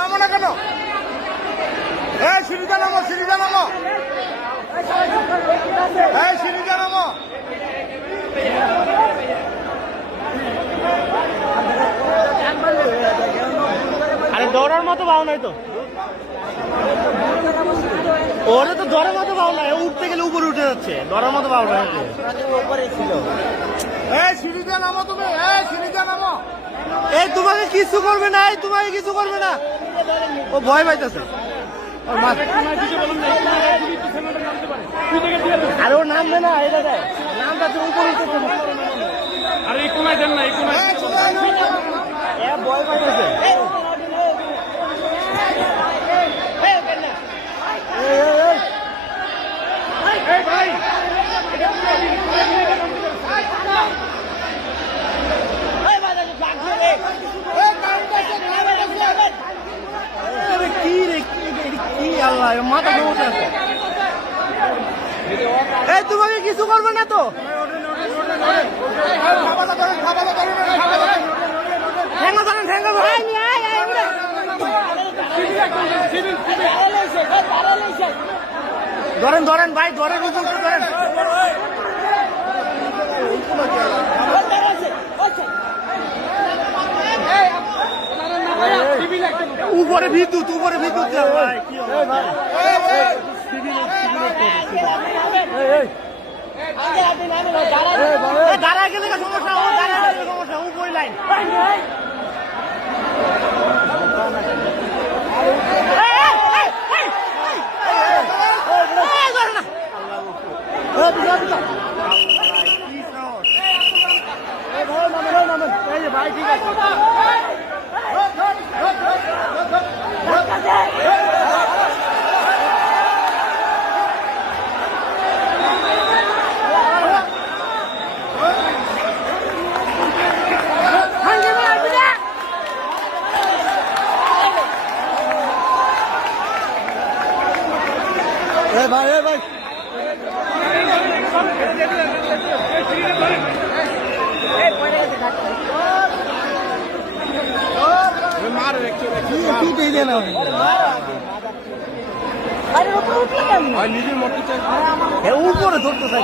নামো না কেন? সিঁড়িতে নামো, সিঁড়িতে নামো, সিঁড়িতে নামো। আরে দৌড়ার মতো ভাও নাই তো, ওরে তো দৌড়ার মতো ভাও নাই, উঠতে গেলে উপরে উঠে যাচ্ছে, দৌড়ার মতো ভাও নাই। সিঁড়িতে নামো তুমি, সিঁড়িতে নামো। এই তোমাকে কিছু করবে না, এই তোমাকে কিছু করবে না, ও ভয় পাইতেছে। আরে ও নামবে না, এটা দেয় নামটা উপরে উঠতে, আরে এই কোনায় দেন না, এই কোনায় ভয় পাইতেছে। কি রে কি আল্লাহ, মাথা সমস্যা আছে। এই তোমাকে কিছু করবে না তো? ধরেন ধরেন ভাই, ধরেন ধরেন, উপরে বিদ্যুৎ, উপরে বিদ্যুৎ ভাই, কি দাঁড়া গেলে সমস্যা, দাঁড়া গেলে সমস্যা, উপরে লাইন। ভাই ঠিক আছে, ভাই ভাই নিজের মতো উপরে ধরতে চাই।